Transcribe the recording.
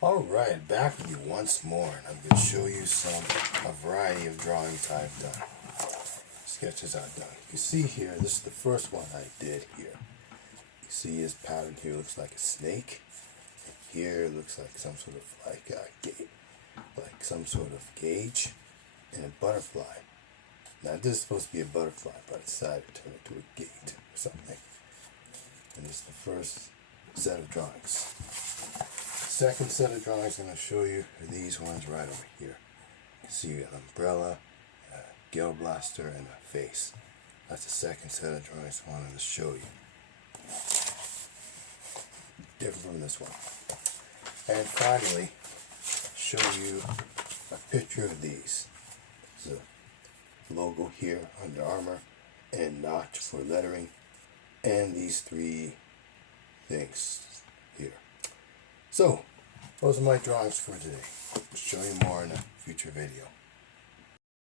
Alright, back with you once more, and I'm going to show you a variety of drawings I've done. Sketches I've done. You can see here, this is the first one I did here. You see his pattern here looks like a snake. And here it looks like some sort of some sort of gauge and a butterfly. Now this is supposed to be a butterfly, but I decided to turn it into a gate or something. And this is the first set of drawings. Second set of drawings I'm going to show you are these ones right over here. You can see an umbrella, a gale blaster, and a face. That's the second set of drawings I wanted to show you. Different from this one. And finally, show you a picture of these. There's a logo here, Under Armour, and notch for lettering, and these three things here. So, those are my drawings for today. I'll show you more in a future video.